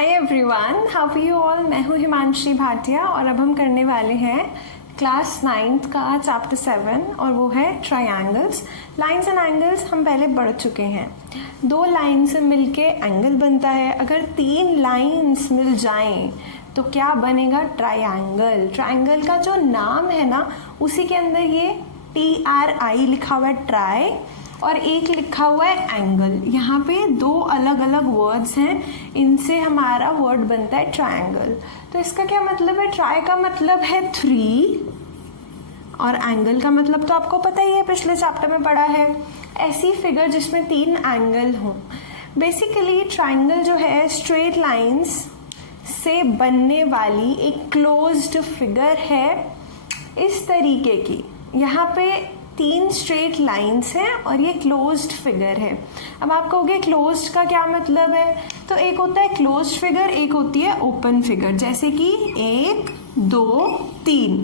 Hi everyone, how are you all. मैं हूँ हिमांशी भाटिया और अब हम करने वाले हैं क्लास 9th का चैप्टर 7 और वो है ट्रायंगल्स। लाइंस एंड एंगल्स हम पहले पढ़ चुके हैं। दो लाइन से मिलके एंगल बनता है। अगर तीन लाइंस मिल जाएं तो क्या बनेगा? ट्रायंगल। ट्रायंगल का जो नाम है ना, उसी के अंदर ये TRI लिखा हुआ है, ट्राई, और एक लिखा हुआ है एंगल। यहाँ पे दो अलग अलग वर्ड्स हैं, इनसे हमारा वर्ड बनता है ट्रायंगल। तो इसका क्या मतलब है? ट्राई का मतलब है 3 और एंगल का मतलब तो आपको पता ही है, पिछले चैप्टर में पढ़ा है। ऐसी फिगर जिसमें 3 एंगल हों। बेसिकली ट्रायंगल जो है स्ट्रेट लाइंस से बनने वाली एक क्लोज्ड फिगर है इस तरीके की। यहाँ पे 3 स्ट्रेट लाइंस हैं और ये क्लोज्ड फिगर है। अब आप कहोगे क्लोज्ड का क्या मतलब है? तो एक होता है क्लोज्ड फिगर, एक होती है ओपन फिगर। जैसे कि 1 2 3,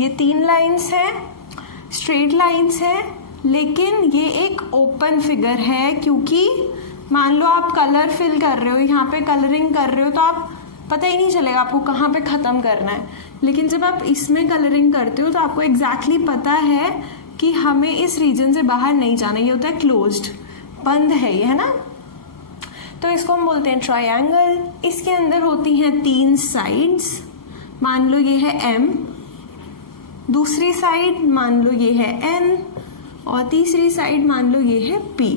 ये 3 लाइंस हैं, स्ट्रेट लाइंस हैं, लेकिन ये एक ओपन फिगर है क्योंकि मान लो आप कलर फिल कर रहे हो, यहाँ पे कलरिंग कर रहे हो, तो आप पता ही नहीं चलेगा आपको कहाँ पे ख़त्म करना है। लेकिन जब आप इसमें कलरिंग करते हो तो आपको एग्जैक्टली पता है कि हमें इस रीजन से बाहर नहीं जाना। ये होता है क्लोज्ड, बंद है ये, है ना। तो इसको हम बोलते हैं ट्रायंगल। इसके अंदर होती हैं 3 साइड्स। मान लो ये है M, दूसरी साइड मान लो ये है N और तीसरी साइड मान लो ये है P।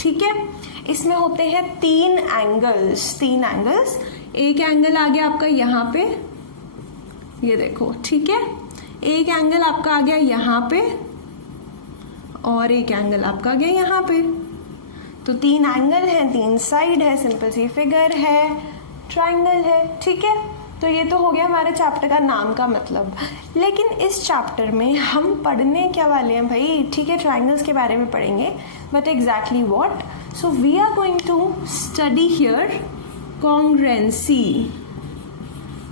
ठीक है। इसमें होते हैं 3 एंगल्स। एक एंगल आ गया आपका यहाँ पे, ये देखो, ठीक है। एक एंगल आपका आ गया यहाँ पे और एक एंगल आपका आ गया यहाँ पे। तो 3 एंगल हैं, 3 साइड है, सिंपल सी फिगर है, ट्रायंगल है। ठीक है। तो ये तो हो गया हमारे चैप्टर का नाम का मतलब। लेकिन इस चैप्टर में हम पढ़ने क्या वाले हैं भाई? ठीक है, ट्रायंगल्स के बारे में पढ़ेंगे, but exactly what? So we are going to study here congruency.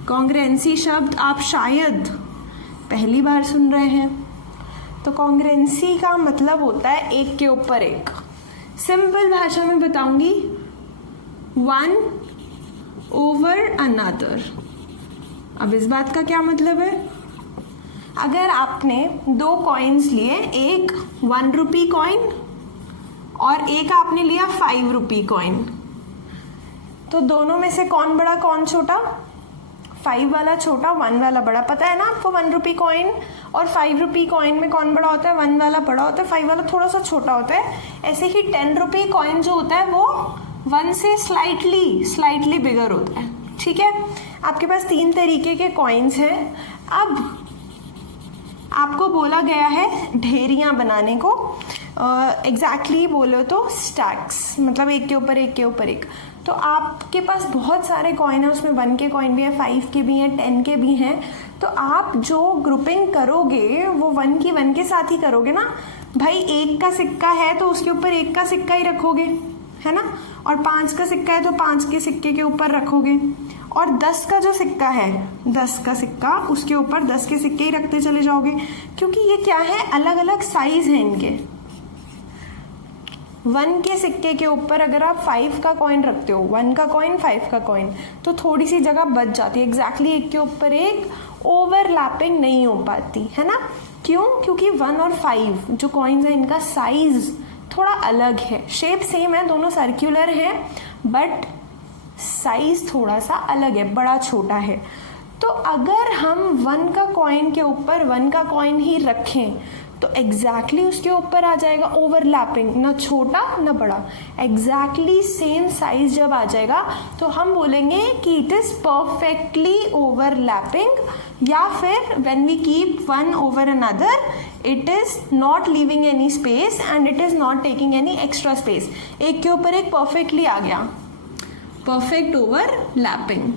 Congruency शब्द आप शायद पहली बार सुन रहे हैं। तो कॉन्ग्रुएंसी का मतलब होता है एक के ऊपर एक। सिंपल भाषा में बताऊंगी, 1 ओवर अनदर। अब इस बात का क्या मतलब है? अगर आपने 2 कॉइन्स लिए, एक 1 रुपी कॉइन और एक आपने लिया 5 रुपी कॉइन, तो दोनों में से कौन बड़ा कौन छोटा? 5 वाला छोटा, 1 वाला बड़ा। पता है ना आपको 1 रुपी कॉइन और 5 रुपी कॉइन में कौन बड़ा होता है? 1 वाला बड़ा होता है, 5 वाला थोड़ा सा छोटा होता है। ऐसे ही 10 रुपी कॉइन जो होता है वो 1 से स्लाइटली बिगर होता है। ठीक है। आपके पास 3 तरीके के कॉइन्स हैं। अब आपको बोला गया है ढेरियां बनाने को। एग्जैक्टली बोलो तो स्टैक्स, मतलब एक के ऊपर एक के ऊपर एक। तो आपके पास बहुत सारे कॉइन है, उसमें 1 के कॉइन भी है, 5 के भी हैं, 10 के भी हैं। तो आप जो ग्रुपिंग करोगे वो 1 की 1 के साथ ही करोगे ना भाई। 1 का सिक्का है तो उसके ऊपर 1 का सिक्का ही रखोगे, है ना। और 5 का सिक्का है तो 5 के सिक्के के ऊपर रखोगे। और 10 का जो सिक्का है, 10 का सिक्का, उसके ऊपर 10 के सिक्के ही रखते चले जाओगे, क्योंकि ये क्या है, अलग अलग साइज है इनके। 1 के सिक्के के ऊपर अगर आप 5 का कॉइन रखते हो, 1 का कॉइन 5 का कॉइन, तो थोड़ी सी जगह बच जाती है। एग्जैक्टली एक के ऊपर एक ओवरलैपिंग नहीं हो पाती, है ना। क्यों? क्योंकि 1 और 5 जो कॉइन्स है इनका साइज थोड़ा अलग है। शेप सेम है, दोनों सर्कुलर है, बट साइज थोड़ा सा अलग है, बड़ा छोटा है। तो अगर हम 1 का कॉइन के ऊपर 1 का कॉइन ही रखें तो एग्जैक्टली उसके ऊपर आ जाएगा ओवरलैपिंग, ना छोटा ना बड़ा, एग्जैक्टली सेम साइज जब आ जाएगा तो हम बोलेंगे कि इट इज परफेक्टली ओवरलैपिंग। या फिर when we keep 1 over another, it is not leaving any space and it is not taking any extra space. एक के ऊपर एक परफेक्टली आ गया, परफेक्ट ओवरलैपिंग।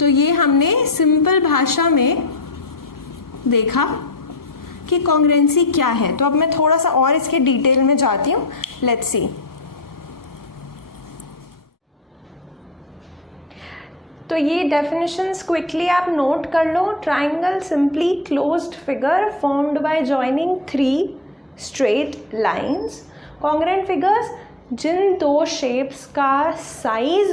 तो ये हमने सिंपल भाषा में देखा कि कॉन्ग्रुएंसी क्या है। तो अब मैं थोड़ा सा और इसके डिटेल में जाती हूँ। Let's see. तो ये डेफिनेशंस क्विकली आप नोट कर लो। Triangle simply closed figure formed by joining 3 straight lines. Congruent figures जिन 2 शेप्स का साइज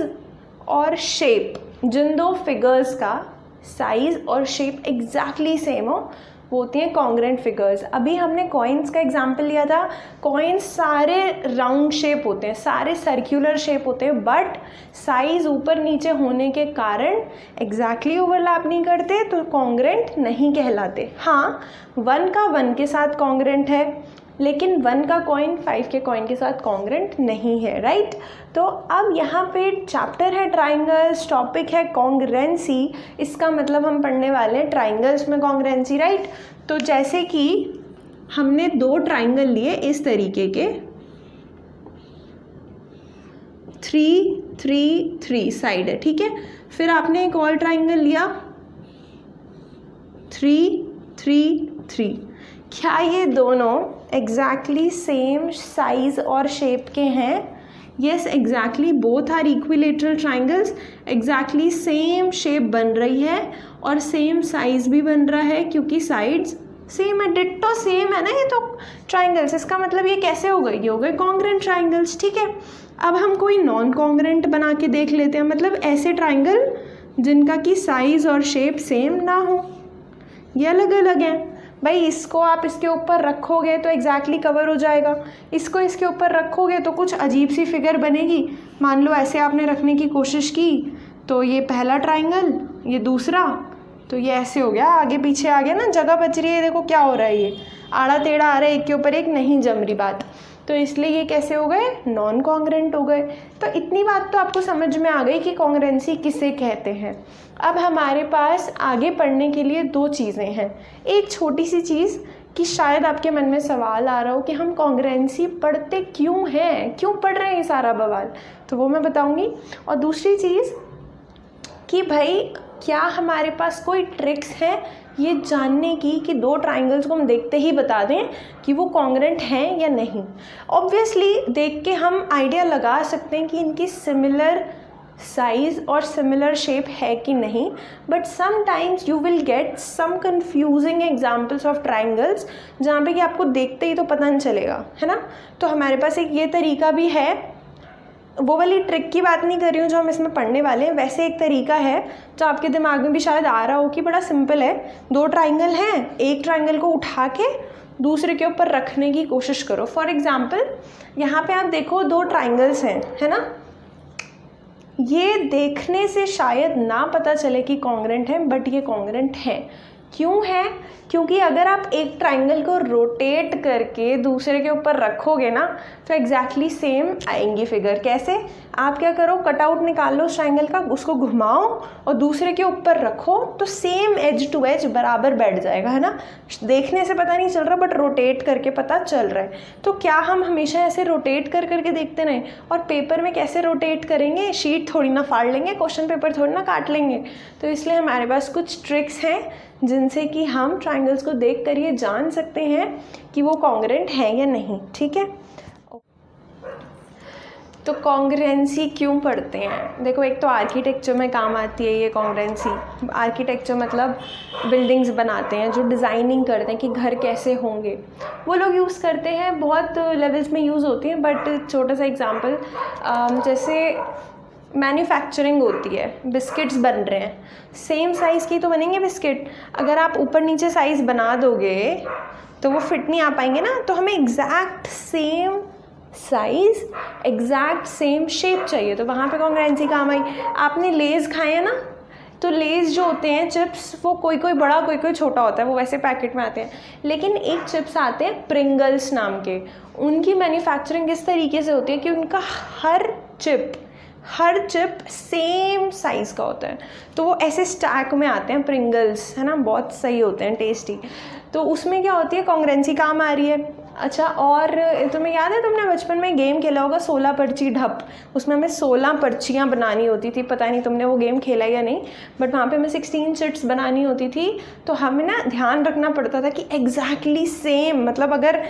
और शेप, जिन दो फिगर्स का साइज़ और शेप एग्जैक्टली सेम हो वो होती हैं कॉन्ग्रेंट फिगर्स। अभी हमने कॉइन्स का एग्जांपल लिया था। कॉइन्स सारे राउंड शेप होते हैं, सारे सर्कुलर शेप होते हैं, बट साइज़ ऊपर नीचे होने के कारण एग्जैक्टली ओवरलैप नहीं करते, तो कॉन्ग्रेंट नहीं कहलाते। हाँ, 1 का 1 के साथ कॉन्ग्रेंट है, लेकिन 1 का कॉइन 5 के कॉइन के साथ कॉन्ग्रेंट नहीं है, राइट। तो अब यहाँ पे चैप्टर है ट्राइंगल्स, टॉपिक है कॉन्ग्रेंसी, इसका मतलब हम पढ़ने वाले हैं ट्राइंगल्स में कॉन्ग्रेंसी, राइट। तो जैसे कि हमने 2 ट्राइंगल लिए इस तरीके के, 3 3 3 साइड है, ठीक है। फिर आपने एक और ट्राइंगल लिया 3 3 3। क्या ये दोनों एग्जैक्टली सेम साइज और शेप के हैं? Yes, exactly both are equilateral triangles. Exactly same shape बन रही है और सेम साइज भी बन रहा है, क्योंकि साइड्स सेम है, डिट्टो सेम है ना ये तो ट्राइंगल्स। इसका मतलब ये कैसे हो गए? ये हो गए कॉन्ग्रेंट ट्राइंगल्स, ठीक है। अब हम कोई नॉन कॉन्ग्रेंट बना के देख लेते हैं, मतलब ऐसे ट्राइंगल जिनका कि साइज और शेप सेम ना हो, ये अलग अलग हैं। भाई इसको आप इसके ऊपर रखोगे तो एग्जैक्टली कवर हो जाएगा, इसको इसके ऊपर रखोगे तो कुछ अजीब सी फिगर बनेगी। मान लो ऐसे आपने रखने की कोशिश की तो ये पहला ट्राइंगल, ये दूसरा, तो ये ऐसे हो गया, आगे पीछे आ गया ना, जगह बच रही है। देखो क्या हो रहा है, ये आड़ा टेढ़ा आ रहा है, एक के ऊपर एक नहीं जम रही बात, तो इसलिए ये कैसे हो गए? नॉन कॉन्ग्रेंट हो गए। तो इतनी बात तो आपको समझ में आ गई कि कॉन्ग्रेंसी किसे कहते हैं। अब हमारे पास आगे पढ़ने के लिए 2 चीज़ें हैं। एक छोटी सी चीज़ कि शायद आपके मन में सवाल आ रहा हो कि हम कॉन्ग्रेंसी पढ़ते क्यों हैं, क्यों पढ़ रहे हैं ये सारा बवाल, तो वो मैं बताऊंगी। और दूसरी चीज़ कि भाई क्या हमारे पास कोई ट्रिक्स हैं ये जानने की कि 2 ट्राइंगल्स को हम देखते ही बता दें कि वो कॉन्ग्रेंट हैं या नहीं। ऑब्वियसली देख के हम आइडिया लगा सकते हैं कि इनकी सिमिलर साइज और सिमिलर शेप है कि नहीं, but sometimes you will get some confusing examples of triangles जहाँ पे कि आपको देखते ही तो पता नहीं चलेगा, है ना। तो हमारे पास एक ये तरीका भी है, वो वाली ट्रिक की बात नहीं कर रही हूँ जो हम इसमें पढ़ने वाले हैं, वैसे एक तरीका है जो आपके दिमाग में भी शायद आ रहा हो कि बड़ा सिंपल है। 2 ट्राइंगल हैं, एक ट्राइंगल को उठा के दूसरे के ऊपर रखने की कोशिश करो। फॉर एग्जाम्पल यहाँ पे आप देखो 2 ट्राइंगल्स हैं, है ना। ये देखने से शायद ना पता चले कि कॉन्ग्रेंट है, बट ये कॉन्ग्रेंट है। क्यों है? क्योंकि अगर आप एक ट्राइंगल को रोटेट करके दूसरे के ऊपर रखोगे ना तो एग्जैक्टली सेम आएंगी फिगर। कैसे? आप क्या करो, कटआउट निकाल लो उस ट्राइंगल का, उसको घुमाओ और दूसरे के ऊपर रखो तो सेम एज टू एज बराबर बैठ जाएगा, है ना। देखने से पता नहीं चल रहा बट रोटेट करके पता चल रहा है। तो क्या हम हमेशा ऐसे रोटेट कर करके देखते रहें? और पेपर में कैसे रोटेट करेंगे? शीट थोड़ी ना फाड़ लेंगे, क्वेश्चन पेपर थोड़ी ना काट लेंगे। तो इसलिए हमारे पास कुछ ट्रिक्स हैं जिनसे कि हम ट्राइंगल्स को देख कर ये जान सकते हैं कि वो कॉन्ग्रेंट है या नहीं, ठीक है। तो कॉन्ग्रेंसी क्यों पढ़ते हैं? देखो, एक तो आर्किटेक्चर में काम आती है ये कॉन्ग्रेंसी। आर्किटेक्चर मतलब बिल्डिंग्स बनाते हैं, जो डिज़ाइनिंग करते हैं कि घर कैसे होंगे, वो लोग यूज़ करते हैं। बहुत लेवल्स में यूज़ होती हैं, बट छोटा सा एग्जांपल, जैसे मैन्युफैक्चरिंग होती है, बिस्किट्स बन रहे हैं, सेम साइज़ की तो बनेंगे बिस्किट। अगर आप ऊपर नीचे साइज़ बना दोगे तो वो फिट नहीं आ पाएंगे ना। तो हमें exact same size, exact same shape चाहिए, तो वहाँ पे कॉन्ग्रेंसी काम आई। आपने लेज़ खाए हैं ना, तो लेज़ जो होते हैं चिप्स, वो कोई कोई बड़ा कोई कोई छोटा होता है, वो वैसे पैकेट में आते हैं। लेकिन एक चिप्स आते हैं प्रिंगल्स नाम के, उनकी मैन्युफैक्चरिंग इस तरीके से होती है कि उनका हर चिप सेम साइज़ का होता है। तो वो ऐसे स्टैक में आते हैं प्रिंगल्स, है ना, बहुत सही होते हैं, टेस्टी। तो उसमें क्या होती है, कॉन्ग्रेंसी काम आ रही है। अच्छा, और तुम्हें याद है, तुमने बचपन में गेम खेला होगा 16 पर्ची ढप, उसमें हमें 16 पर्चियाँ बनानी होती थी। पता नहीं तुमने वो गेम खेला या नहीं, बट वहाँ पे हमें 16 चिट्स बनानी होती थी। तो हमें ना ध्यान रखना पड़ता था कि एग्जैक्टली सेम, मतलब अगर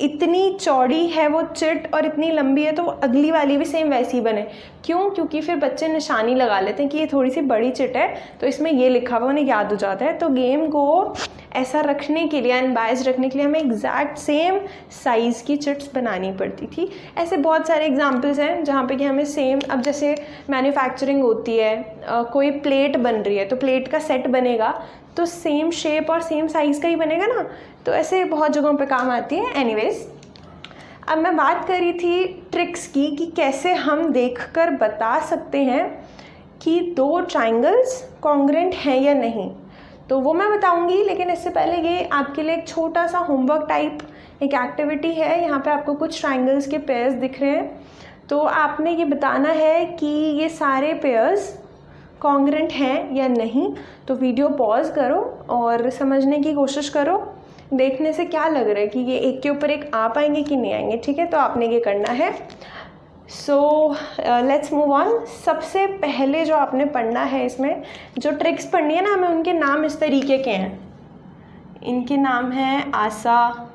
इतनी चौड़ी है वो चिट और इतनी लंबी है तो अगली वाली भी सेम वैसी बने। क्यों? क्योंकि फिर बच्चे निशानी लगा लेते हैं कि ये थोड़ी सी बड़ी चिट है तो इसमें ये लिखा हुआ उन्हें याद हो जाता है। तो गेम को ऐसा रखने के लिए, अनबायस्ड रखने के लिए हमें एग्जैक्ट सेम साइज़ की चिट्स बनानी पड़ती थी। ऐसे बहुत सारे एग्जांपल्स हैं जहाँ पे कि हमें सेम, अब जैसे मैन्युफैक्चरिंग होती है, कोई प्लेट बन रही है तो प्लेट का सेट बनेगा तो सेम शेप और सेम साइज़ का ही बनेगा ना, तो ऐसे बहुत जगहों पे काम आती है। एनीवेज, अब मैं बात कर रही थी ट्रिक्स की कि कैसे हम देखकर बता सकते हैं कि दो ट्राइंगल्स कॉन्ग्रुएंट हैं या नहीं, तो वो मैं बताऊंगी। लेकिन इससे पहले ये आपके लिए एक छोटा सा होमवर्क टाइप एक एक्टिविटी है। यहाँ पे आपको कुछ ट्राइंगल्स के पेयर्स दिख रहे हैं, तो आपने ये बताना है कि ये सारे पेयर्स कॉन्ग्रुएंट हैं या नहीं। तो वीडियो पॉज करो और समझने की कोशिश करो, देखने से क्या लग रहा है कि ये एक के ऊपर एक आ पाएंगे कि नहीं आएंगे, ठीक है। तो आपने ये करना है। So let's move on. सबसे पहले जो आपने पढ़ना है, इसमें जो ट्रिक्स पढ़नी है ना हमें, उनके नाम इस तरीके के हैं। इनके नाम हैं आसा,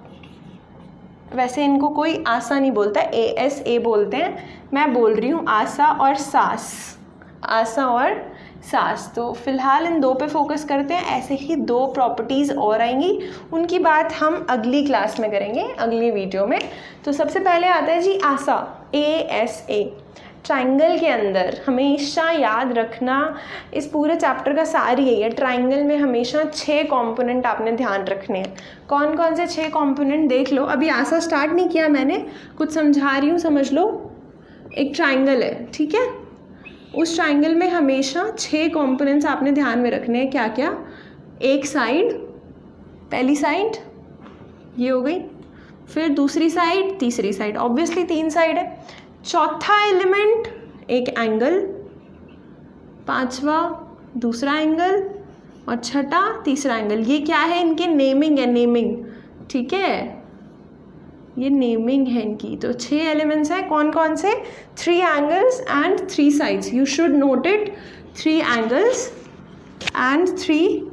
वैसे इनको कोई आसा नहीं बोलता, ASA बोलते हैं। मैं बोल रही हूँ आसा और सास, आसा और सास। तो फिलहाल इन दो पे फोकस करते हैं। ऐसे ही दो प्रॉपर्टीज़ और आएंगी, उनकी बात हम अगली क्लास में करेंगे, अगली वीडियो में। तो सबसे पहले आता है जी आसा, ASA। ट्राइंगल के अंदर हमेशा याद रखना, इस पूरे चैप्टर का सार यही है, ट्राइंगल में हमेशा 6 कंपोनेंट आपने ध्यान रखने हैं। कौन कौन से 6 कंपोनेंट देख लो। अभी आसा स्टार्ट नहीं किया मैंने, कुछ समझा रही हूँ, समझ लो। एक ट्राइंगल है, ठीक है, उस ट्राइंगल में हमेशा 6 कंपोनेंट्स आपने ध्यान में रखने हैं। क्या क्या? एक साइड, पहली साइड ये हो गई, फिर दूसरी साइड, तीसरी साइड, ऑब्वियसली 3 साइड है। चौथा एलिमेंट एक एंगल, पांचवा दूसरा एंगल और छठा तीसरा एंगल। ये क्या है? इनके नेमिंग है, नेमिंग, ठीक है, ये नेमिंग है इनकी। तो 6 एलिमेंट्स हैं, कौन कौन से? 3 angles and 3 sides. You should note it, 3 angles and 3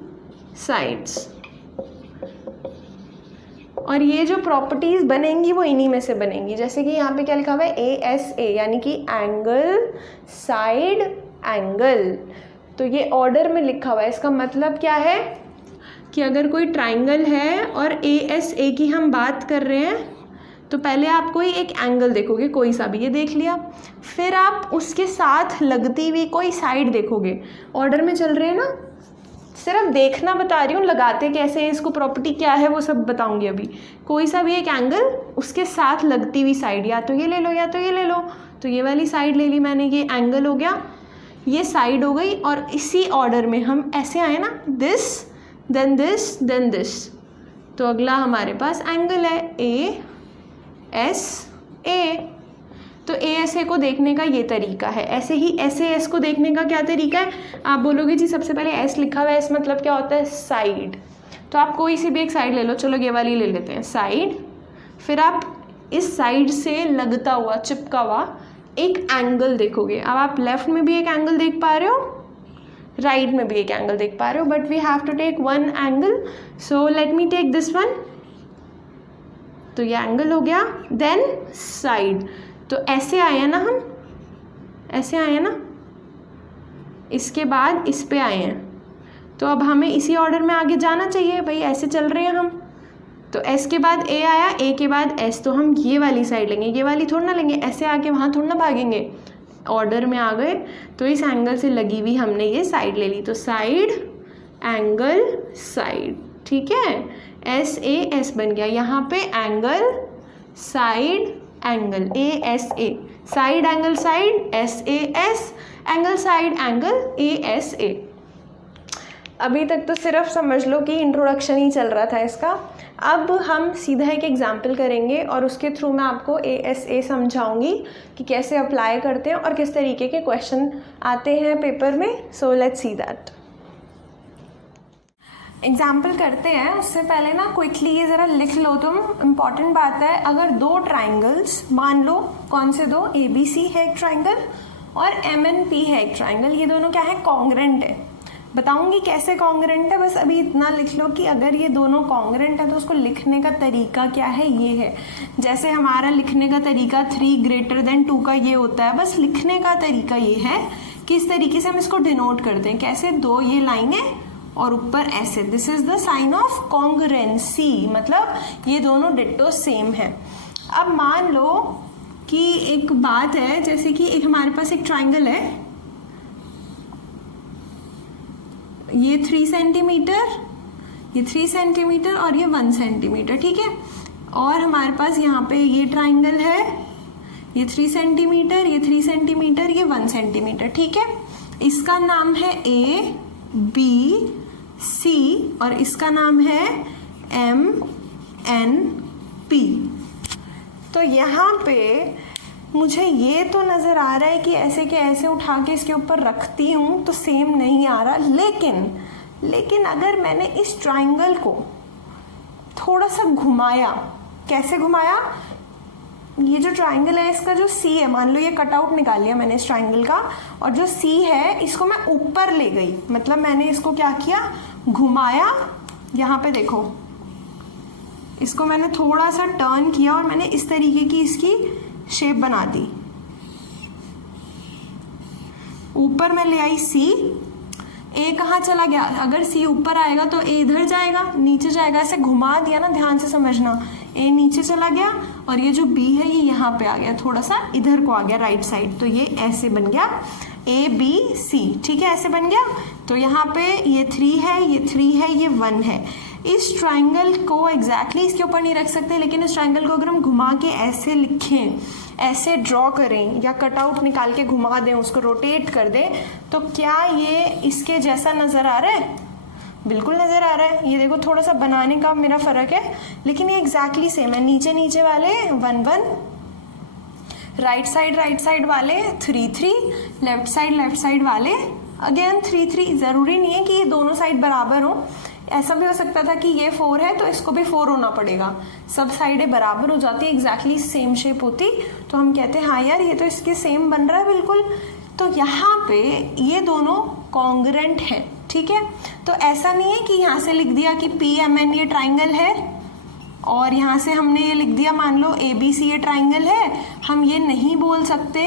sides. और ये जो प्रॉपर्टीज़ बनेंगी वो इन्हीं में से बनेंगी। जैसे कि यहाँ पे क्या लिखा हुआ है? ASA, यानी कि एंगल, साइड, एंगल। तो ये ऑर्डर में लिखा हुआ है। इसका मतलब क्या है कि अगर कोई ट्राइंगल है और ASA की हम बात कर रहे हैं, तो पहले आप कोई एक एंगल देखोगे, कोई सा भी, ये देख लिया, फिर आप उसके साथ लगती हुई कोई साइड देखोगे। ऑर्डर में चल रहे हैं ना, सिर्फ देखना बता रही हूँ, लगाते कैसे, इसको प्रॉपर्टी क्या है वो सब बताऊंगी अभी। कोई सा भी एक एंगल, उसके साथ लगती हुई साइड, या तो ये ले लो या तो ये ले लो। तो ये वाली साइड ले ली मैंने, ये एंगल हो गया, ये साइड हो गई। और इसी ऑर्डर में हम ऐसे आए ना, this then this then this. तो अगला हमारे पास एंगल है ASA। तो ASA को देखने का ये तरीका है। ऐसे ही SAS को देखने का क्या तरीका है? आप बोलोगे जी सबसे पहले S लिखा हुआ है, S मतलब क्या होता है? साइड। तो आप कोई सी भी एक साइड ले लो, चलो ये वाली ले लेते हैं, साइड। फिर आप इस साइड से लगता हुआ, चिपका हुआ एक एंगल देखोगे। अब आप लेफ्ट में भी एक एंगल देख पा रहे हो, राइट में भी एक एंगल देख पा रहे हो, but we have to take one angle. So let me take this one. तो ये एंगल हो गया, देन साइड। तो ऐसे आए हैं ना हम, ऐसे आए हैं ना, इसके बाद इस पे आए हैं। तो अब हमें इसी ऑर्डर में आगे जाना चाहिए भाई, ऐसे चल रहे हैं हम। तो S के बाद A आया, A के बाद S, तो हम ये वाली साइड लेंगे, ये वाली थोड़ा ना लेंगे, ऐसे आके वहाँ थोड़ा ना भागेंगे, ऑर्डर में आ गए। तो इस एंगल से लगी हुई हमने ये साइड ले ली। तो साइड, एंगल, साइड, ठीक है, SAS बन गया। यहाँ पे angle, side, angle, ASA, side angle side, SAS, angle side angle, ASA। अभी तक तो सिर्फ समझ लो कि इंट्रोडक्शन ही चल रहा था इसका। अब हम सीधा एक एग्जाम्पल करेंगे और उसके थ्रू मैं आपको ASA समझाऊंगी कि कैसे अप्लाई करते हैं और किस तरीके के क्वेश्चन आते हैं पेपर में। So let's see that. Example करते हैं, उससे पहले ना क्विकली ये ज़रा लिख लो तुम, इम्पॉर्टेंट बात है। अगर 2 ट्राइंगल्स, मान लो कौन से 2, ABC है एक ट्राइंगल और MNP है एक ट्राइंगल, ये दोनों क्या है? कॉन्ग्रुएंट है। बताऊंगी कैसे कॉन्ग्रुएंट है, बस अभी इतना लिख लो कि अगर ये दोनों कॉन्ग्रुएंट है तो उसको लिखने का तरीका क्या है, ये है। जैसे हमारा लिखने का तरीका 3 > 2 का ये होता है, बस लिखने का तरीका ये है कि इस तरीके से हम इसको डिनोट करते हैं। कैसे? 2 ये लाइन है और ऊपर ऐसे, this is the sign of congruency, मतलब ये दोनों डिट्टो सेम है। अब मान लो कि एक बात है, जैसे कि एक हमारे पास एक ट्राइंगल है, ये 3 सेंटीमीटर, ये 3 सेंटीमीटर और ये 1 सेंटीमीटर, ठीक है। और हमारे पास यहाँ पे ये ट्राइंगल है, ये 3 सेंटीमीटर, ये 3 सेंटीमीटर, ये 1 सेंटीमीटर, ठीक है। इसका नाम है A, B, C और इसका नाम है M, N, P। तो यहाँ पे मुझे ये तो नज़र आ रहा है कि ऐसे के ऐसे उठा के इसके ऊपर रखती हूँ तो सेम नहीं आ रहा, लेकिन अगर मैंने इस ट्राइंगल को थोड़ा सा घुमाया, कैसे घुमाया, ये जो ट्राइंगल है इसका जो C है, मान लो ये कटआउट निकाल लिया मैंने इस ट्राइंगल का, और जो C है इसको मैं ऊपर ले गई, मतलब मैंने इसको क्या किया, घुमाया। यहाँ पे देखो, इसको मैंने थोड़ा सा टर्न किया और मैंने इस तरीके की इसकी शेप बना दी। ऊपर मैं ले आई C, A कहाँ चला गया, अगर C ऊपर आएगा तो A इधर जाएगा, नीचे जाएगा, ऐसे घुमा दिया ना, ध्यान से समझना। A नीचे चला गया और ये जो B है ये यहाँ पे आ गया, थोड़ा सा इधर को आ गया राइट साइड, तो ये ऐसे बन गया ABC, ठीक है, ऐसे बन गया। तो यहाँ पे ये 3 है, ये 3 है, ये 1 है। इस ट्राइंगल को एग्जैक्टली इसके ऊपर नहीं रख सकते, लेकिन इस ट्राइंगल को अगर हम घुमा के ऐसे लिखें, ऐसे ड्रॉ करें या कटआउट निकाल के घुमा दें, उसको रोटेट कर दें, तो क्या ये इसके जैसा नजर आ रहा है? बिल्कुल नजर आ रहा है। ये देखो, थोड़ा सा बनाने का मेरा फर्क है, लेकिन ये एग्जैक्टली सेम है। नीचे वाले 1 1, राइट साइड वाले 3 3, लेफ्ट साइड वाले अगेन 3 3। जरूरी नहीं है कि ये दोनों साइड बराबर हो, ऐसा भी हो सकता था कि ये 4 है तो इसको भी 4 होना पड़ेगा, सब साइडें बराबर हो जाती, एग्जैक्टली सेम शेप होती, तो हम कहते हैं हाँ यार ये तो इसके सेम बन रहा है बिल्कुल। तो यहाँ पे ये दोनों कॉन्ग्रुएंट हैं, ठीक है। तो ऐसा नहीं है कि यहाँ से लिख दिया कि PMN ये ट्राइंगल है और यहाँ से हमने ये लिख दिया मान लो ABC ये ट्राइंगल है। हम ये नहीं बोल सकते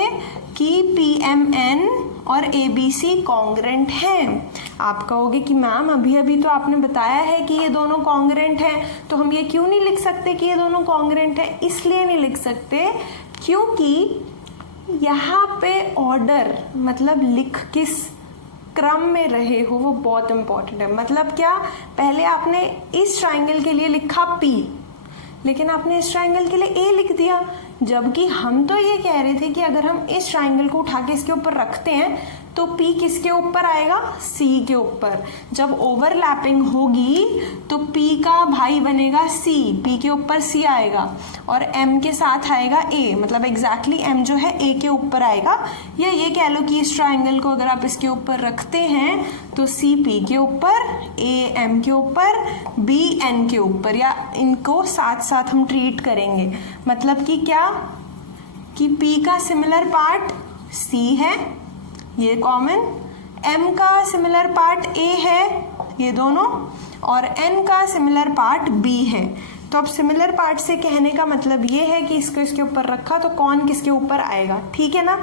कि PMN और ABC कॉन्ग्रुएंट हैं। आप कहोगे कि मैम अभी तो आपने बताया है कि ये दोनों कॉन्ग्रुएंट हैं, तो हम ये क्यों नहीं लिख सकते कि ये दोनों कॉन्ग्रुएंट हैं? इसलिए नहीं लिख सकते क्योंकि यहाँ पे ऑर्डर, मतलब लिख किस क्रम में रहे हो, वो बहुत इंपॉर्टेंट है। मतलब क्या, पहले आपने इस ट्राइंगल के लिए लिखा P, लेकिन आपने इस ट्राइंगल के लिए A लिख दिया, जबकि हम तो ये कह रहे थे कि अगर हम इस ट्राइंगल को उठा के इसके ऊपर रखते हैं तो P किसके ऊपर आएगा? C के ऊपर। जब ओवरलैपिंग होगी तो P का भाई बनेगा C, P के ऊपर C आएगा और M के साथ आएगा A, मतलब एग्जैक्टली M जो है A के ऊपर आएगा। या ये कह लो कि इस ट्राइंगल को अगर आप इसके ऊपर रखते हैं तो C P के ऊपर, A M के ऊपर, B N के ऊपर, या इनको साथ साथ हम ट्रीट करेंगे। मतलब कि क्या, कि P का सिमिलर पार्ट C है, ये कॉमन, M का सिमिलर पार्ट A है, ये दोनों, और N का सिमिलर पार्ट B है। तो अब सिमिलर पार्ट से कहने का मतलब ये है कि इसको इसके ऊपर रखा तो कौन किसके ऊपर आएगा, ठीक है ना।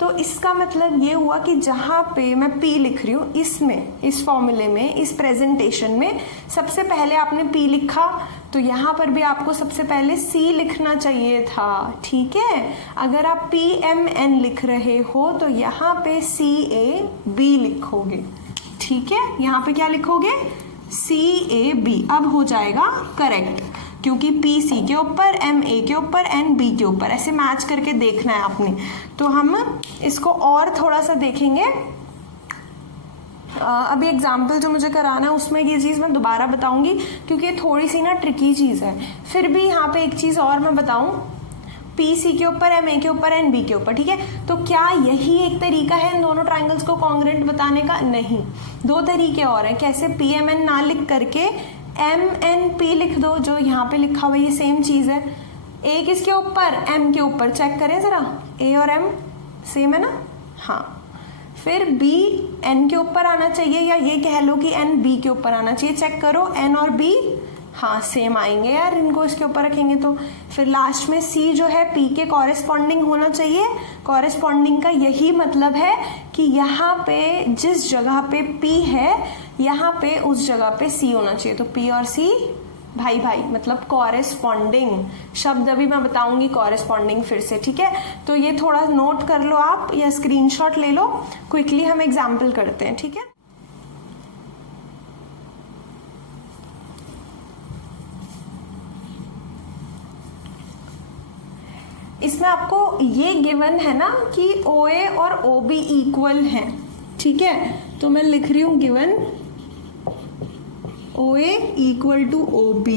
तो इसका मतलब ये हुआ कि जहाँ पे मैं P लिख रही हूँ, इसमें, इस फॉर्मूले में, इस प्रेजेंटेशन में सबसे पहले आपने P लिखा, तो यहाँ पर भी आपको सबसे पहले C लिखना चाहिए था, ठीक है। अगर आप PMN लिख रहे हो तो यहाँ पे CAB लिखोगे, ठीक है। यहाँ पे क्या लिखोगे? CAB। अब हो जाएगा करेक्ट, क्योंकि P C के ऊपर, M A के ऊपर, N B के ऊपर, ऐसे मैच करके देखना है आपने। तो हम इसको और थोड़ा सा देखेंगे। अभी एग्जाम्पल जो मुझे कराना है उसमें ये चीज़ मैं दोबारा बताऊंगी, क्योंकि ये थोड़ी सी ना ट्रिकी चीज़ है। फिर भी यहाँ पे एक चीज़ और मैं बताऊं, P C के ऊपर, M A के ऊपर, N B के ऊपर, ठीक है। तो क्या यही एक तरीका है इन दोनों ट्राइंगल्स को कॉन्ग्रुएंट बताने का? नहीं, 2 तरीके और हैं। कैसे? PMN ना लिख करके MNP लिख दो, जो यहाँ पे लिखा हुआ ये सेम चीज़ है। A किसके ऊपर? M के ऊपर। चेक करें ज़रा, A और M सेम है ना? हाँ। फिर B N के ऊपर आना चाहिए, या ये कह लो कि N B के ऊपर आना चाहिए। चेक करो, N और B, हाँ सेम आएंगे यार, इनको इसके ऊपर रखेंगे तो। फिर लास्ट में सी जो है पी के कॉरेस्पॉन्डिंग होना चाहिए। कॉरेस्पॉन्डिंग का यही मतलब है कि यहाँ पे जिस जगह पे पी है यहाँ पे उस जगह पे सी होना चाहिए। तो पी और सी भाई भाई मतलब कॉरेस्पॉन्डिंग शब्द अभी मैं बताऊंगी कॉरेस्पॉन्डिंग फिर से, ठीक है। तो ये थोड़ा नोट कर लो आप या स्क्रीनशॉट ले लो। क्विकली हम एग्जाम्पल करते हैं, ठीक है। इसमें आपको ये गिवन है ना कि OA और OB इक्वल हैं, ठीक है। तो मैं लिख रही हूं given OA equal to OB,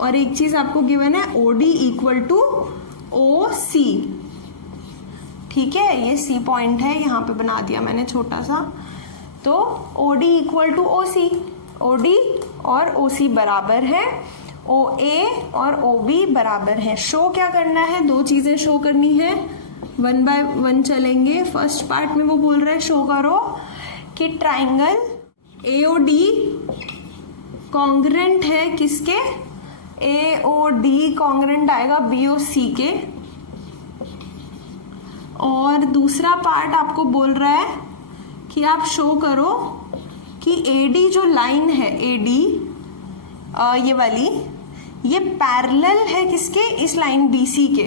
और एक चीज आपको गिवन है OD इक्वल टू OC, ठीक है। ये C पॉइंट है, यहाँ पे बना दिया मैंने छोटा सा। तो OD equal to OC, OD और OC बराबर है, OA और OB बराबर है। शो क्या करना है, दो चीजें शो करनी है, 1 बाय 1 चलेंगे। फर्स्ट पार्ट में वो बोल रहा है शो करो कि ट्राइंगल AOD कॉन्ग्रेंट है किसके, AOD कॉन्ग्रेंट आएगा BOC के। और दूसरा पार्ट आपको बोल रहा है कि आप शो करो कि AD जो लाइन है AD ये वाली, ये पैरेलल है किसके, इस लाइन BC के,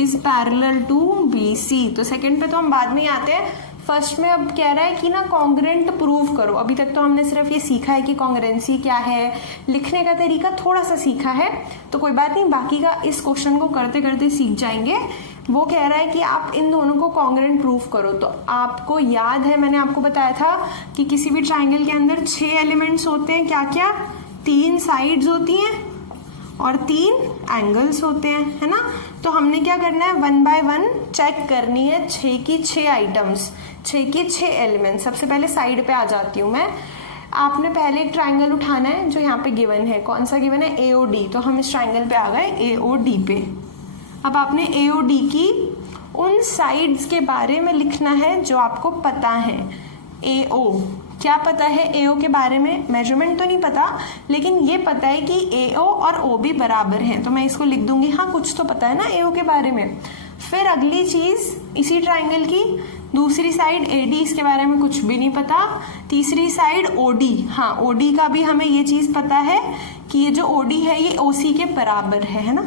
इज पैरेलल टू BC। तो सेकंड पे तो हम बाद में ही आते हैं। फर्स्ट में अब कह रहा है कि ना कॉन्ग्रेंट प्रूव करो। अभी तक तो हमने सिर्फ ये सीखा है कि कॉन्ग्रेंसी क्या है, लिखने का तरीका थोड़ा सा सीखा है, तो कोई बात नहीं, बाकी का इस क्वेश्चन को करते करते सीख जाएंगे। वो कह रहा है कि आप इन दोनों को कॉन्ग्रेंट प्रूव करो। तो आपको याद है मैंने आपको बताया था कि किसी भी ट्राइंगल के अंदर 6 एलिमेंट्स होते हैं, क्या क्या, 3 साइड्स होती हैं और 3 एंगल्स होते हैं, है ना। तो हमने क्या करना है, 1 बाय 1 चेक करनी है 6 की 6 आइटम्स, 6 की 6 एलिमेंट्स। सबसे पहले साइड पे आ जाती हूँ मैं। आपने पहले एक ट्राइंगल उठाना है जो यहाँ पे गिवन है। कौन सा गिवन है, AOD। तो हम इस ट्राइंगल पे आ गए AOD पे। अब आपने AOD की उन साइड्स के बारे में लिखना है जो आपको पता है। AO क्या पता है, AO के बारे में मेजरमेंट तो नहीं पता, लेकिन ये पता है कि AO और OB बराबर हैं। तो मैं इसको लिख दूंगी, हाँ कुछ तो पता है ना AO के बारे में। फिर अगली चीज इसी ट्राइंगल की दूसरी साइड AD, इसके बारे में कुछ भी नहीं पता। तीसरी साइड OD, हाँ OD का भी हमें ये चीज पता है कि ये जो OD है ये OC के बराबर है ना।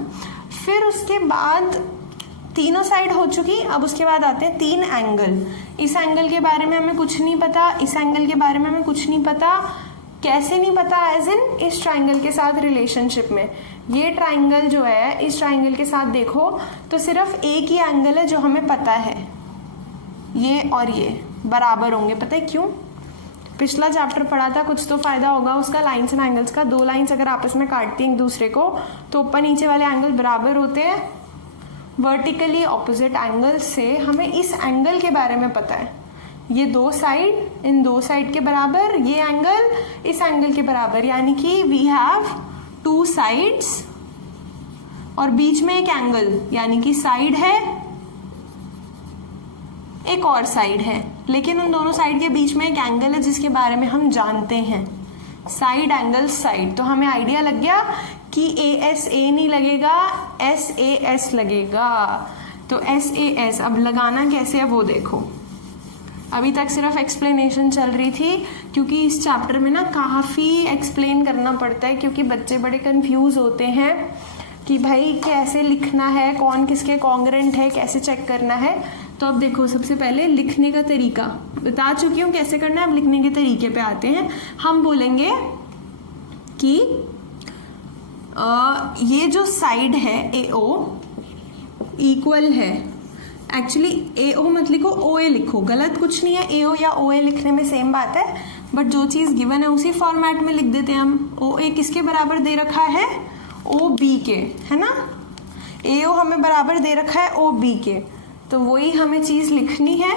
फिर उसके बाद तीनों साइड हो चुकी। अब उसके बाद आते हैं 3 एंगल। इस एंगल के बारे में हमें कुछ नहीं पता, इस एंगल के बारे में हमें कुछ नहीं पता। कैसे नहीं पता, एज इन इस ट्राइंगल के साथ रिलेशनशिप में। ये ट्राइंगल जो है इस ट्राइंगल के साथ देखो तो सिर्फ एक ही एंगल है जो हमें पता है, ये और ये बराबर होंगे। पता है क्यों, पिछला चैप्टर पढ़ा था, कुछ तो फायदा होगा उसका, लाइन्स एंड एंगल्स का। 2 लाइन्स अगर आपस में काटती हैं एक दूसरे को तो ऊपर नीचे वाले एंगल बराबर होते हैं। वर्टिकली ऑपोजिट एंगल से हमें इस एंगल के बारे में पता है, ये 2 साइड इन 2 साइड के बराबर, ये एंगल इस एंगल के बराबर, यानी कि वी हैव 2 साइड्स और बीच में एक एंगल, यानी कि साइड है एक और साइड है, लेकिन उन दोनों साइड के बीच में एक एंगल है जिसके बारे में हम जानते हैं, साइड एंगल साइड। तो हमें आइडिया लग गया कि ASA नहीं लगेगा, SAS लगेगा। तो SAS अब लगाना कैसे है वो देखो। अभी तक सिर्फ एक्सप्लेनेशन चल रही थी, क्योंकि इस चैप्टर में ना काफ़ी एक्सप्लेन करना पड़ता है, क्योंकि बच्चे बड़े कंफ्यूज होते हैं कि भाई कैसे लिखना है, कौन किसके कॉन्ग्रेंट है, कैसे चेक करना है। तो अब देखो, सबसे पहले लिखने का तरीका बता चुकी हूँ कैसे करना है। अब लिखने के तरीके पे आते हैं। हम बोलेंगे कि ये जो साइड है AO इक्वल है, एक्चुअली AO मत लिखो, OA लिखो, गलत कुछ नहीं है। AO या OA लिखने में सेम बात है, बट जो चीज़ गिवन है उसी फॉर्मेट में लिख देते हैं हम। OA किसके बराबर दे रखा है, OB के, है ना। AO हमें बराबर दे रखा है OB के, तो वही हमें चीज लिखनी है।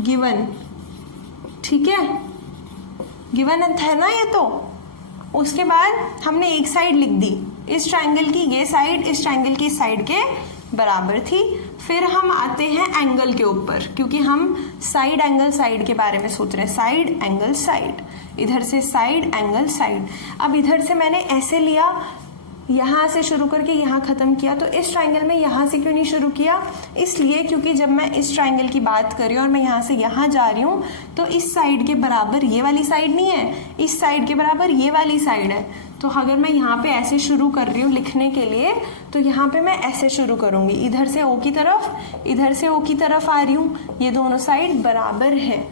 गिवन, ठीक है, गिवन है ना ये। तो उसके बाद हमने एक साइड लिख दी, इस ट्रायंगल की ये साइड इस ट्रायंगल की साइड के बराबर थी। फिर हम आते हैं एंगल के ऊपर, क्योंकि हम साइड एंगल साइड के बारे में सोच रहे हैं। साइड एंगल साइड, इधर से साइड एंगल साइड। अब इधर से मैंने ऐसे लिया, यहाँ से शुरू करके यहाँ खत्म किया, तो इस ट्राइंगल में यहाँ से क्यों नहीं शुरू किया? इसलिए क्योंकि जब मैं इस ट्राइंगल की बात कर रही हूँ और मैं यहाँ से यहाँ जा रही हूँ, तो इस साइड के बराबर ये वाली साइड नहीं है, इस साइड के बराबर ये वाली साइड है। तो अगर मैं यहाँ पे ऐसे शुरू कर रही हूँ लिखने के लिए, तो यहाँ पे मैं ऐसे शुरू करूँगी, इधर से ओ की तरफ, इधर से ओ की तरफ आ रही हूँ, ये दोनों साइड बराबर है।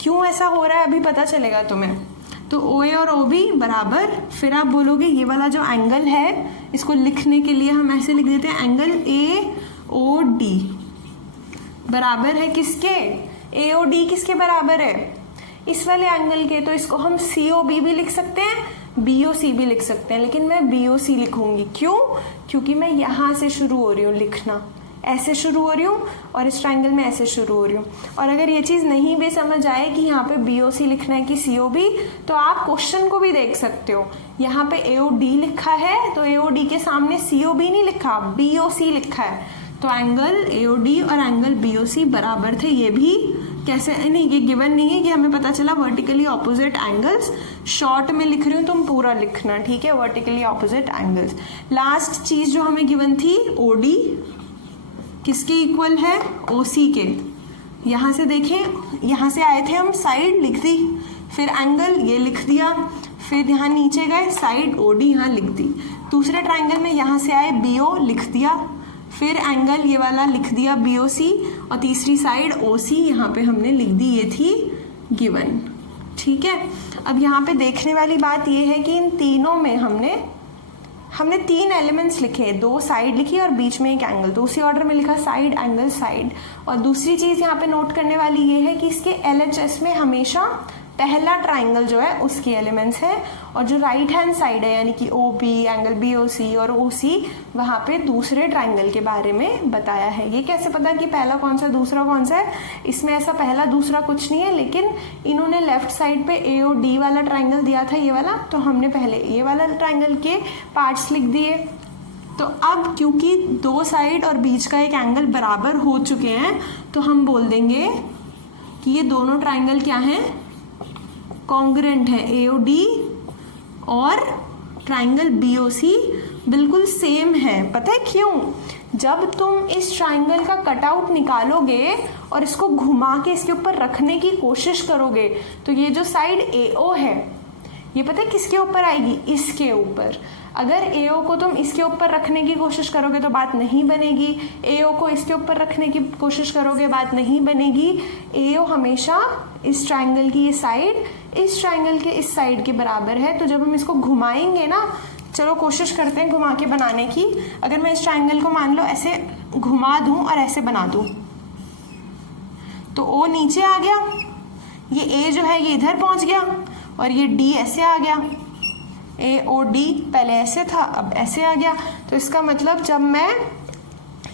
क्यों ऐसा हो रहा है अभी पता चलेगा तुम्हें। तो ओ ए और ओ बी बराबर, फिर आप बोलोगे ये वाला जो एंगल है, इसको लिखने के लिए हम ऐसे लिख देते हैं, एंगल ए ओ डी बराबर है किसके? ए ओ डी किसके बराबर है? इस वाले एंगल के। तो इसको हम सी ओ बी भी लिख सकते हैं, बी ओ सी भी लिख सकते हैं, लेकिन मैं बी ओ सी लिखूंगी। क्यों? क्योंकि मैं यहाँ से शुरू हो रही हूँ लिखना, ऐसे शुरू हो रही हूँ और इस ट्राइंगल में ऐसे शुरू हो रही हूँ। और अगर ये चीज़ नहीं भी समझ आए कि यहाँ पे बी ओ सी लिखना है कि सी ओ बी, तो आप क्वेश्चन को भी देख सकते हो। यहाँ पे ए ओ डी लिखा है, तो ए ओ डी के सामने सी ओ बी नहीं लिखा, बी ओ सी लिखा है। तो एंगल ए ओ डी और एंगल बी ओ सी बराबर थे। ये भी कैसे नहीं, ये गिवन नहीं है कि हमें पता चला वर्टिकली ऑपोजिट एंगल्स। शॉर्ट में लिख रही हूँ, तुम पूरा लिखना, ठीक है? Vertically opposite angles. लास्ट चीज जो हमें गिवन थी, ओ डी किसके इक्वल है? ओ सी के। यहाँ से देखें, यहाँ से आए थे हम, साइड लिख दी, फिर एंगल ये लिख दिया, फिर यहाँ नीचे गए, साइड ओ डी यहाँ लिख दी। दूसरे ट्राइंगल में यहाँ से आए, बी ओ लिख दिया, फिर एंगल ये वाला लिख दिया बी ओ सी, और तीसरी साइड ओ सी यहाँ पे हमने लिख दी, ये थी गिवन। ठीक है, अब यहाँ पे देखने वाली बात ये है कि इन तीनों में हमने तीन एलिमेंट्स लिखे, दो साइड लिखी और बीच में एक एंगल, तो उसी ऑर्डर में लिखा साइड एंगल साइड। और दूसरी चीज यहाँ पे नोट करने वाली ये है कि इसके LHS में हमेशा पहला ट्राइंगल जो है उसके एलिमेंट्स है, और जो राइट हैंड साइड है यानी कि O B, angle B O C और ओ सी, वहाँ पे दूसरे ट्राइंगल के बारे में बताया है। ये कैसे पता कि पहला कौन सा दूसरा कौन सा है? इसमें ऐसा पहला दूसरा कुछ नहीं है, लेकिन इन्होंने लेफ्ट साइड पे ए ओ डी वाला ट्राइंगल दिया था, ये वाला, तो हमने पहले ये वाला ट्राइंगल के पार्ट्स लिख दिए। तो अब क्योंकि दो साइड और बीच का एक एंगल बराबर हो चुके हैं, तो हम बोल देंगे कि ये दोनों ट्राइंगल क्या हैं? कॉन्ग्रुएंट है। AOD और ट्राइंगल BOC बिल्कुल सेम है। पता है क्यों? जब तुम इस ट्राइंगल का कटआउट निकालोगे और इसको घुमा के इसके ऊपर रखने की कोशिश करोगे, तो ये जो साइड AO है, ये पता है किसके ऊपर आएगी? इसके ऊपर। अगर AO को तुम इसके ऊपर रखने की कोशिश करोगे तो बात नहीं बनेगी, AO को इसके ऊपर रखने की कोशिश करोगे बात नहीं बनेगी। AO हमेशा इस ट्राइंगल की ये साइड इस ट्राइंगल के इस साइड के बराबर है। तो जब हम इसको घुमाएंगे ना, चलो कोशिश करते हैं घुमा के बनाने की। अगर मैं इस ट्राइंगल को मान लो ऐसे घुमा दूं और ऐसे बना दूं, तो O नीचे आ गया, ये A जो है ये इधर पहुंच गया, और ये D ऐसे आ गया। AOD पहले ऐसे था, अब ऐसे आ गया। तो इसका मतलब जब मैं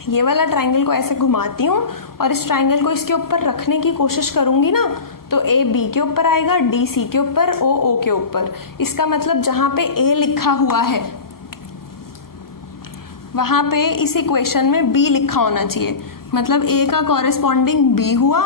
ये वाला ट्राइंगल को ऐसे घुमाती हूँ और इस ट्राइंगल को इसके ऊपर रखने की कोशिश करूंगी ना, तो A B के ऊपर आएगा, D C के ऊपर, O O के ऊपर। इसका मतलब जहां पे A लिखा हुआ है वहां पे इस इक्वेशन में B लिखा होना चाहिए। मतलब A का कॉरेस्पॉन्डिंग B हुआ,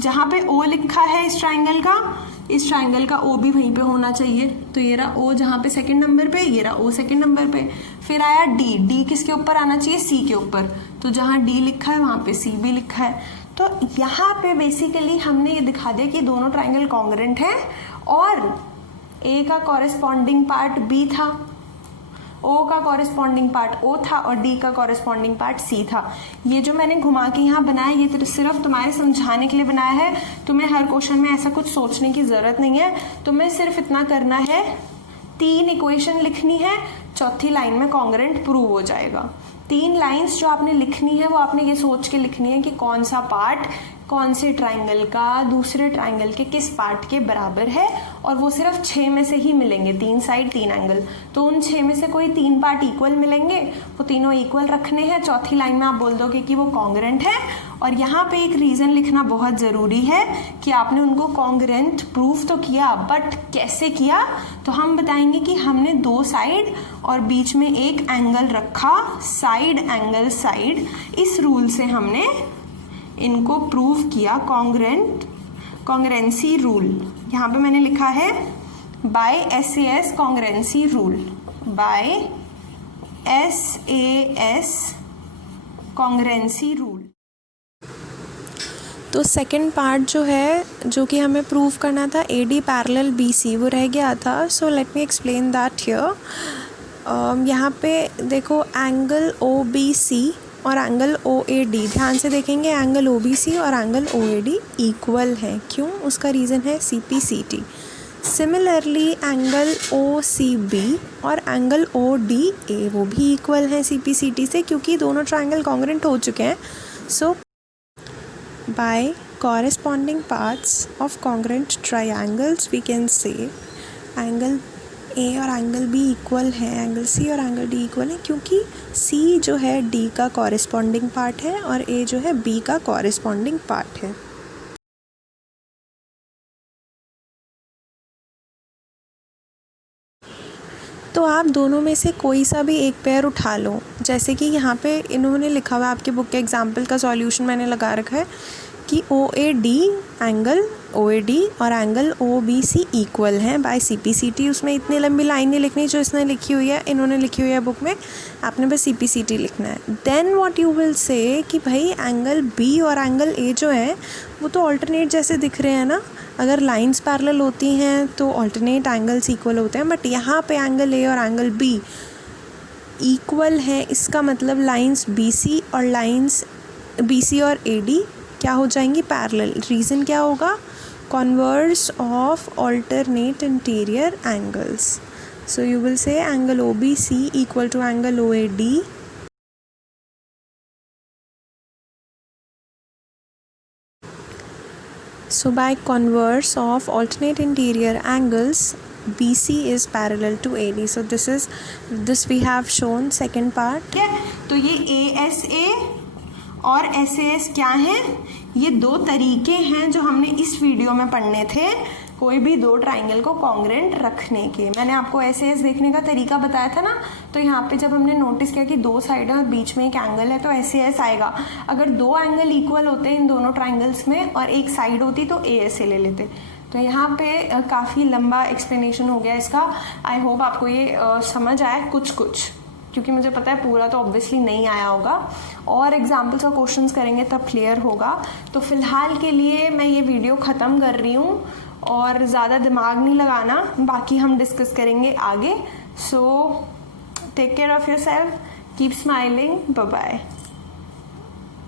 जहां पे O लिखा है इस ट्राइंगल का O भी वहीं पे होना चाहिए। तो ये रहा O जहाँ पे सेकंड नंबर पे, ये रहा O सेकंड नंबर पे। फिर आया D किसके ऊपर आना चाहिए? C के ऊपर। तो जहाँ D लिखा है वहाँ पे C भी लिखा है। तो यहाँ पे बेसिकली हमने ये दिखा दिया कि दोनों ट्राइंगल कॉन्ग्रुएंट हैं, और A का कॉरेस्पॉन्डिंग पार्ट B था, O का कॉरेस्पॉन्डिंग पार्ट O था, और D का कॉरेस्पॉन्डिंग पार्ट C था। ये जो मैंने घुमा के यहाँ बनाया, ये सिर्फ तुम्हारे समझाने के लिए बनाया है। तुम्हें हर क्वेश्चन में ऐसा कुछ सोचने की जरूरत नहीं है। तुम्हें सिर्फ इतना करना है, 3 इक्वेशन लिखनी है, चौथी लाइन में कॉन्ग्रुएंट प्रूव हो जाएगा। 3 लाइंस जो आपने लिखनी है वो आपने ये सोच के लिखनी है कि कौन सा पार्ट कौन से ट्राइंगल का दूसरे ट्राइंगल के किस पार्ट के बराबर है, और वो सिर्फ 6 में से ही मिलेंगे, 3 साइड 3 एंगल, तो उन 6 में से कोई 3 पार्ट इक्वल मिलेंगे, वो तीनों इक्वल रखने हैं। चौथी लाइन में आप बोल दोगे कि वो कॉन्ग्रुएंट है, और यहाँ पे एक रीज़न लिखना बहुत ज़रूरी है कि आपने उनको कॉन्ग्रुएंट प्रूव तो किया, बट कैसे किया, तो हम बताएंगे कि हमने 2 साइड और बीच में एक एंगल रखा, साइड एंगल साइड, इस रूल से हमने इनको प्रूव किया, कॉन्ग्रुएंसी रूल। यहाँ पे मैंने लिखा है by SAS congruency rule, by SAS congruency rule. तो सेकंड पार्ट जो है, जो कि हमें प्रूव करना था AD पैरेलल BC, वो रह गया था। सो let me explain that here. यहाँ पे देखो एंगल OBC और एंगल OAD, ध्यान से देखेंगे एंगल OBC और एंगल OAD इक्वल है। क्यों? उसका रीज़न है CPCT। सिमिलरली एंगल OCB और एंगल ODA वो भी इक्वल हैं CPCT से, क्योंकि दोनों ट्राइंगल कॉन्ग्रुएंट हो चुके हैं। सो by corresponding parts of congruent triangles we can say angle A और एंगल B इक्वल है, एंगल C और एंगल D इक्वल है, क्योंकि C जो है D का कॉरेस्पॉन्डिंग पार्ट है और A जो है B का कॉरेस्पॉन्डिंग पार्ट है। तो आप दोनों में से कोई सा भी एक पेयर उठा लो, जैसे कि यहाँ पे इन्होंने लिखा हुआ है, आपके बुक के एग्जाम्पल का सॉल्यूशन मैंने लगा रखा है कि OAD एंगल OAD और एंगल OBC इक्वल हैं बाय CPCT। उसमें इतनी लंबी लाइन नहीं लिखनी जो इसने लिखी हुई है, इन्होंने लिखी हुई है बुक में, आपने बस CPCT लिखना है। देन व्हाट यू विल से कि भाई एंगल B और एंगल A जो है वो तो ऑल्टरनेट जैसे दिख रहे हैं ना, अगर लाइंस पैरेलल होती हैं तो ऑल्टरनेट एंगल्स इक्वल होते हैं, बट यहाँ पे एंगल A और एंगल B इक्वल हैं, इसका मतलब लाइंस BC और AD क्या हो जाएंगी? पैरेलल। रीज़न क्या होगा? Converse of alternate interior angles. So you will say angle OBC equal to angle OAD so by converse of alternate interior angles BC is parallel to AD. so this we have shown second part। ठीक है, तो ये ASA और SAS क्या हैं? ये 2 तरीके हैं जो हमने इस वीडियो में पढ़ने थे, कोई भी 2 ट्राइंगल को कॉन्ग्रुएंट रखने के। मैंने आपको SAS देखने का तरीका बताया था ना, तो यहाँ पे जब हमने नोटिस किया कि 2 साइड है और बीच में एक एंगल है तो SAS आएगा। अगर 2 एंगल इक्वल होते इन दोनों ट्राइंगल्स में और एक साइड होती तो ASA ले लेते। तो यहाँ पे काफ़ी लंबा एक्सप्लेनेशन हो गया इसका। आई होप आपको ये समझ आया कुछ, क्योंकि मुझे पता है पूरा तो ऑब्वियसली नहीं आया होगा, और एग्जाम्पल्स और क्वेश्चंस करेंगे तब क्लियर होगा। तो फिलहाल के लिए मैं ये वीडियो ख़त्म कर रही हूँ, और ज़्यादा दिमाग नहीं लगाना, बाकी हम डिस्कस करेंगे आगे। So take care of yourself, keep smiling, bye bye.